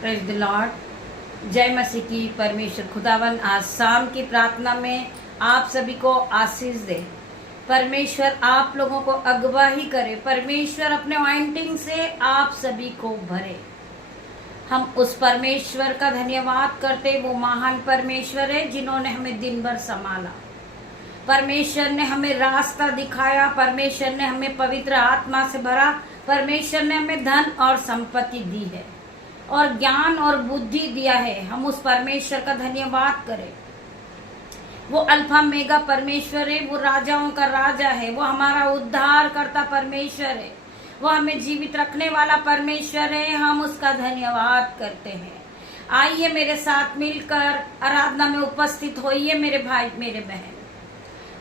Praise the Lord. जय मसीह की। परमेश्वर खुदावन आज शाम की प्रार्थना में आप सभी को आशीष दे। परमेश्वर आप लोगों को अगुवाही करे। परमेश्वर अपने अनॉइंटिंग से आप सभी को भरे। हम उस परमेश्वर का धन्यवाद करते। वो महान परमेश्वर है जिन्होंने हमें दिन भर संभाला। परमेश्वर ने हमें रास्ता दिखाया। परमेश्वर ने हमें पवित्र आत्मा से भरा। परमेश्वर ने हमें धन और संपत्ति दी है और ज्ञान और बुद्धि दिया है। हम उस परमेश्वर का धन्यवाद करें। वो अल्फा मेगा परमेश्वर है। वो राजाओं का राजा है। वो हमारा उद्धार करता परमेश्वर है। वो हमें जीवित रखने वाला परमेश्वर है। हम उसका धन्यवाद करते हैं। आइए मेरे साथ मिलकर आराधना में उपस्थित होइए मेरे भाई मेरे बहन।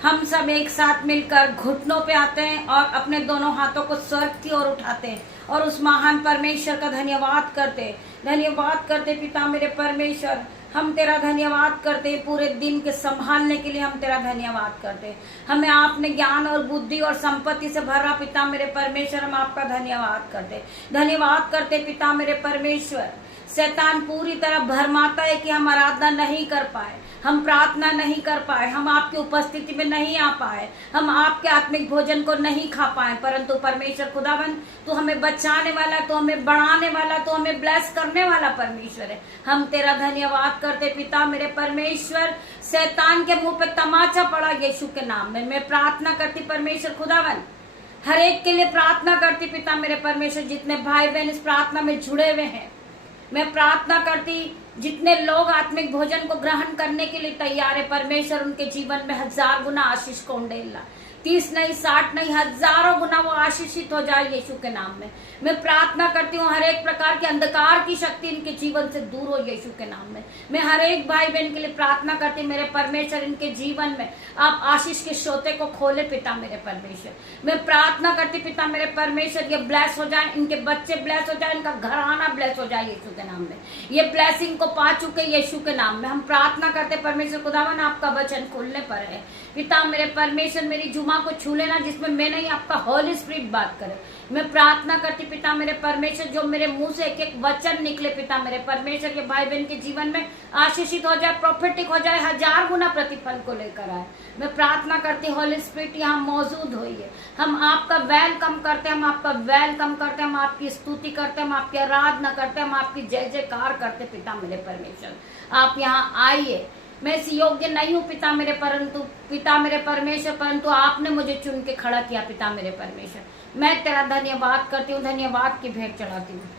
हम सब एक साथ मिलकर घुटनों पे आते हैं और अपने दोनों हाथों को स्वर्ग की ओर उठाते हैं और उस महान परमेश्वर का धन्यवाद करते। धन्यवाद करते पिता मेरे परमेश्वर, हम तेरा धन्यवाद करते। पूरे दिन के संभालने के लिए हम तेरा धन्यवाद करते। हमें आपने ज्ञान और बुद्धि और संपत्ति से भरा पिता मेरे परमेश्वर, हम आपका धन्यवाद करते। धन्यवाद करते पिता मेरे परमेश्वर। शैतान पूरी तरह भरमाता है कि हम आराधना नहीं कर पाए, हम प्रार्थना नहीं कर पाए, हम आपकी उपस्थिति में नहीं आ पाए, हम आपके आत्मिक भोजन को नहीं खा पाए। परंतु परमेश्वर खुदावन, तू हमें बचाने वाला, तू हमें बढ़ाने वाला, तू हमें ब्लेस करने वाला परमेश्वर है। हम तेरा धन्यवाद करते पिता मेरे परमेश्वर। शैतान के मुंह पे तमाचा पड़ा यीशु के नाम में। मैं प्रार्थना करती परमेश्वर खुदावन, हर एक के लिए प्रार्थना करती पिता मेरे परमेश्वर। जितने भाई बहन इस प्रार्थना में जुड़े हुए हैं, मैं प्रार्थना करती जितने लोग आत्मिक भोजन को ग्रहण करने के लिए तैयार है परमेश्वर, उनके जीवन में 1000 गुना आशीष को उंडेला। 30 नहीं, 60 नहीं, हजारों गुना वो आशीषित हो जाए यीशु के नाम में। मैं प्रार्थना करती हूँ हर एक प्रकार के अंधकार की शक्ति इनके जीवन से दूर हो यीशु के नाम में। मैं हर एक भाई बहन के लिए प्रार्थना करती मेरे परमेश्वर, इनके जीवन में आप आशीष के सोते को खोले पिता मेरे परमेश्वर। मैं प्रार्थना करती पिता मेरे परमेश्वर, ये ब्लेस हो जाए, इनके बच्चे ब्लेस हो जाए, इनका घराना ब्लेस हो जाए यीशु के नाम में। ये ब्लेसिंग को पा चुके यीशु के नाम में। हम प्रार्थना करते परमेश्वर खुदावन, आपका वचन खोलने पर है पिता मेरे परमेश्वर। मेरी जुमा को छू लेना जिसमें मैं नहीं, आपका होली स्पिरिट बात करे। मैं प्रार्थना करती पिता मेरे परमेश्वर, जो मेरे मुंह से एक एक वचन निकले पिता मेरे परमेश्वर के भाई बहन के जीवन में आशीषित हो जाए, प्रोफेटिक हो जाए, 1000 गुना प्रतिफल को लेकर आए। मैं प्रार्थना करती होली स्पिरिट यहाँ मौजूद होइए। हम आपका वेलकम करते हैं, हम आपका वेलकम करते हैं, हम आपकी स्तुति करते हैं, हम आपकी आराधना करते हैं, हम आपकी जय जयकार करते पिता मेरे परमेश्वर। आप यहाँ आइए। मैं इस योग्य नहीं हूँ पिता मेरे परमेश्वर, परंतु आपने मुझे चुन के खड़ा किया पिता मेरे परमेश्वर। मैं तेरा धन्यवाद करती हूँ, धन्यवाद की भेंट चढ़ाती हूँ।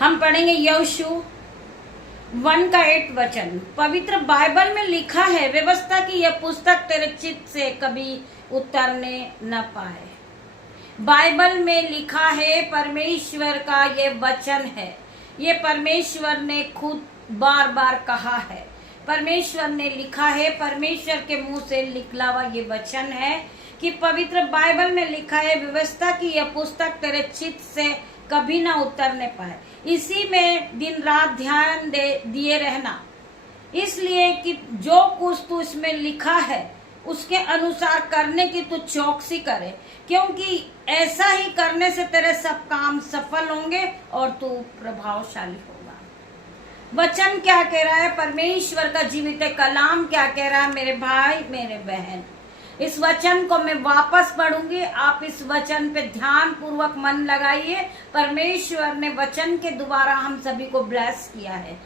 हम पढ़ेंगे यहोशू 1 का 8 वचन। पवित्र बाइबल में लिखा है, व्यवस्था की यह पुस्तक तेरे चित्त से कभी उतरने न पाए। बाइबल में लिखा है, परमेश्वर का ये वचन है। ये परमेश्वर ने खुद बार बार कहा है, परमेश्वर ने लिखा है, परमेश्वर के मुंह से निकला हुआ ये वचन है कि पवित्र बाइबल में लिखा है, व्यवस्था की यह पुस्तक तेरे चित्त से कभी ना उतरने पाए। इसी में दिन रात ध्यान दिए रहना, इसलिए कि जो कुछ तू इसमें लिखा है उसके अनुसार करने की तू चौकसी करे, क्योंकि ऐसा ही करने से तेरे सब काम सफल होंगे और तू प्रभावशाली होगा। वचन क्या कह रहा है? परमेश्वर का जीवित कलाम क्या कह रहा है मेरे भाई मेरे बहन? इस वचन को मैं वापस पढ़ूंगी, आप इस वचन पे ध्यान पूर्वक मन लगाइए। परमेश्वर ने वचन के द्वारा हम सभी को ब्लेस किया है।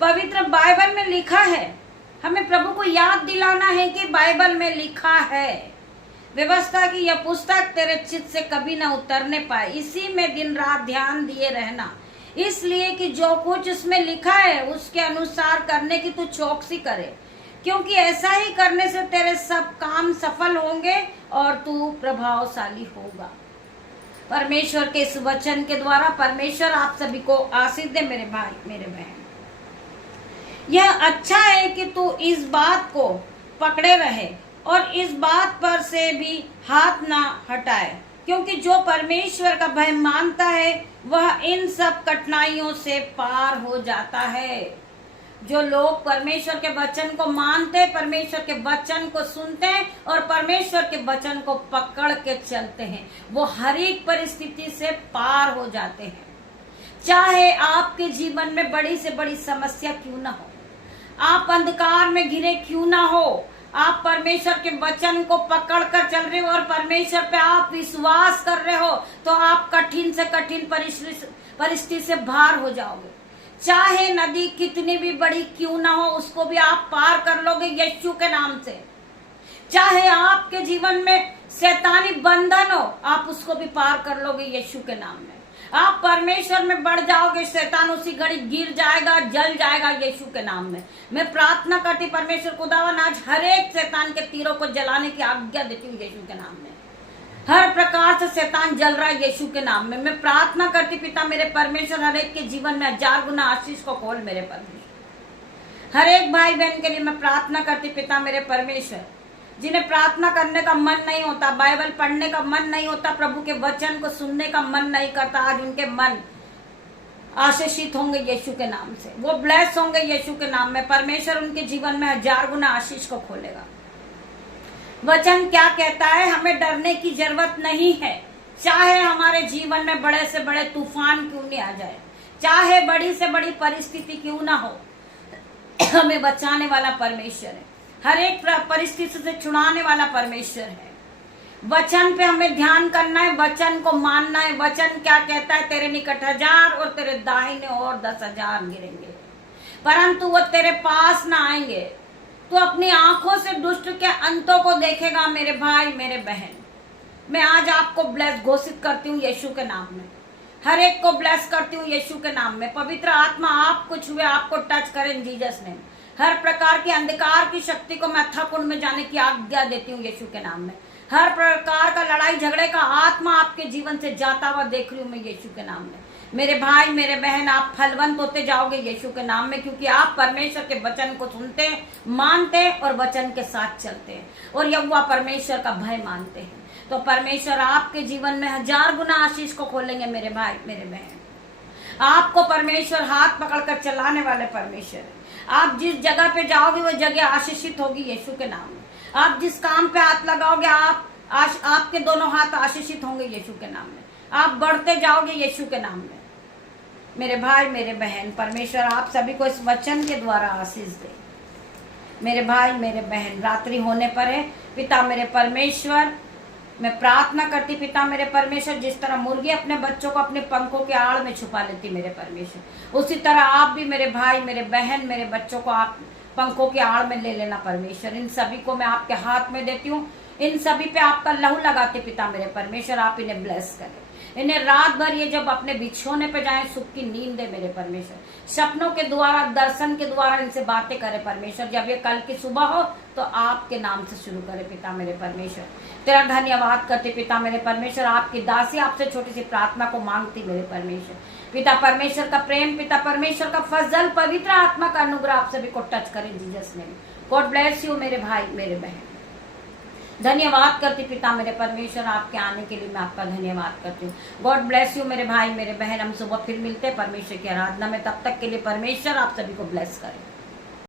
पवित्र बाइबल में लिखा है, हमें प्रभु को याद दिलाना है कि बाइबल में लिखा है, व्यवस्था की यह पुस्तक तेरे चित्त से कभी ना उतरने पाए, इसी में दिन रात ध्यान दिए रहना, इसलिए कि जो कुछ इसमें लिखा है उसके अनुसार करने की तू चौकसी करे, क्योंकि ऐसा ही करने से तेरे सब काम सफल होंगे और तू प्रभावशाली होगा। परमेश्वर के इस वचन के द्वारा परमेश्वर आप सभी को आशीष दे मेरे भाई मेरे बहन। यह अच्छा है कि तू इस बात को पकड़े रहे और इस बात पर से भी हाथ ना हटाए, क्योंकि जो परमेश्वर का भय मानता है वह इन सब कठिनाइयों से पार हो जाता है। जो लोग परमेश्वर के वचन को मानते, परमेश्वर के वचन को सुनते हैं और परमेश्वर के वचन को पकड़ के चलते हैं, वो हर एक परिस्थिति से पार हो जाते हैं। चाहे आपके जीवन में बड़ी से बड़ी समस्या क्यों ना हो, आप अंधकार में घिरे क्यों ना हो, आप परमेश्वर के वचन को पकड़ कर चल रहे हो और परमेश्वर पे आप विश्वास कर रहे हो, तो आप कठिन से कठिन परिस्थिति से बाहर हो जाओगे। चाहे नदी कितनी भी बड़ी क्यों ना हो, उसको भी आप पार कर लोगे यीशु के नाम से। चाहे आपके जीवन में शैतानी बंधन हो, आप उसको भी पार कर लोगे यीशु के नाम में। आप परमेश्वर में बढ़ जाओगे, शैतान उसी घड़ी गिर जाएगा, जल जाएगा यीशु के नाम में। मैं प्रार्थना करती परमेश्वर खुदावन आज हर एक शैतान के तीरों को जलाने की आज्ञा देती हूँ यीशु के नाम में। हर प्रकार से शैतान जल रहा है यीशु के नाम में। मैं प्रार्थना करती पिता मेरे परमेश्वर, हर एक के जीवन में 1000 गुना आशीष को खोल मेरे परमेश्वर। हर एक भाई बहन के लिए मैं प्रार्थना करती पिता मेरे परमेश्वर, जिन्हें प्रार्थना करने का मन नहीं होता, बाइबल पढ़ने का मन नहीं होता, प्रभु के वचन को सुनने का मन नहीं करता, आज उनके मन आशीषित होंगे यीशु के नाम से। वो ब्लेस होंगे यीशु के नाम में। परमेश्वर उनके जीवन में 1000 गुना आशीष को खोलेगा। वचन क्या कहता है? हमें डरने की जरूरत नहीं है, चाहे हमारे जीवन में बड़े से बड़े तूफान क्यों नहीं आ जाए, चाहे बड़ी से बड़ी परिस्थिति क्यों ना हो, हमें बचाने वाला परमेश्वर है। हर एक परिस्थिति से छुड़ाने वाला परमेश्वर है। वचन पे हमें ध्यान करना है, वचन को मानना है। वचन क्या कहता है? तेरे निकट 1000 और तेरे दाहिने और 10,000 गिरेंगे, परंतु वो तेरे पास ना आएंगे। तो अपनी आंखों से दुष्ट के अंतों को देखेगा मेरे भाई मेरे बहन। मैं आज आपको ब्लेस घोषित करती हूँ यीशु के नाम में। हर एक को ब्लेस करती हूँ यीशु के नाम में। पवित्र आत्मा आपको छुए, आपको टच करे इन जीसस नेम। हर प्रकार की अंधकार की शक्ति को मैं अथाह कुंड में जाने की आज्ञा देती हूँ यीशु के नाम में। हर प्रकार का लड़ाई झगड़े का आत्मा आपके जीवन से जाता हुआ देख रही हूँ मैं यीशु के नाम में। मेरे भाई मेरे बहन, आप फलवंत होते जाओगे यीशु के नाम में, क्योंकि आप परमेश्वर के वचन को सुनते हैं, मानते हैं और वचन के साथ चलते हैं और यहोवा परमेश्वर का भय मानते हैं। तो परमेश्वर आपके जीवन में 1000 गुना आशीष को खोलेंगे मेरे भाई मेरे बहन। आपको परमेश्वर हाथ पकड़कर चलाने वाले परमेश्वर है। आप जिस जगह पे जाओगे वो जगह आशीषित होगी यीशु के नाम में। आप जिस काम पे हाथ लगाओगे आपके दोनों हाथ आशीषित होंगे यीशु के नाम में। आप बढ़ते जाओगे यीशु के नाम में। मेरे भाई मेरे बहन, परमेश्वर आप सभी को इस वचन के द्वारा आशीष दे। मेरे भाई मेरे बहन, रात्रि होने पर है पिता मेरे परमेश्वर, मैं प्रार्थना करती पिता मेरे परमेश्वर, जिस तरह मुर्गी अपने बच्चों को अपने पंखों के आड़ में छुपा लेती मेरे परमेश्वर, उसी तरह आप भी मेरे भाई मेरे बहन मेरे बच्चों को आप पंखों के आड़ में ले लेना परमेश्वर। इन सभी को मैं आपके हाथ में देती हूँ। इन सभी पे आपका लहू लगाते पिता मेरे परमेश्वर, आप इन्हें ब्लेस करें। इन्हें रात भर ये जब अपने बिछोने पे जाए सुख की नींद दे मेरे परमेश्वर। सपनों के द्वारा, दर्शन के द्वारा इनसे बातें करे परमेश्वर। जब ये कल की सुबह हो तो आपके नाम से शुरू करे पिता मेरे परमेश्वर। तेरा धन्यवाद करते पिता मेरे परमेश्वर। आपकी दासी आपसे छोटी सी प्रार्थना को मांगती मेरे परमेश्वर। पिता परमेश्वर का प्रेम, पिता परमेश्वर का फजल, पवित्र आत्मा का अनुग्रह आप सभी को टच करे Jesus name. God bless you मेरे भाई मेरे बहन। धन्यवाद करती पिता मेरे परमेश्वर, आपके आने के लिए मैं आपका धन्यवाद करती हूँ। गॉड ब्लेस यू मेरे भाई मेरे बहन। हम सुबह फिर मिलते हैं परमेश्वर की आराधना में। तब तक के लिए परमेश्वर आप सभी को ब्लेस करें।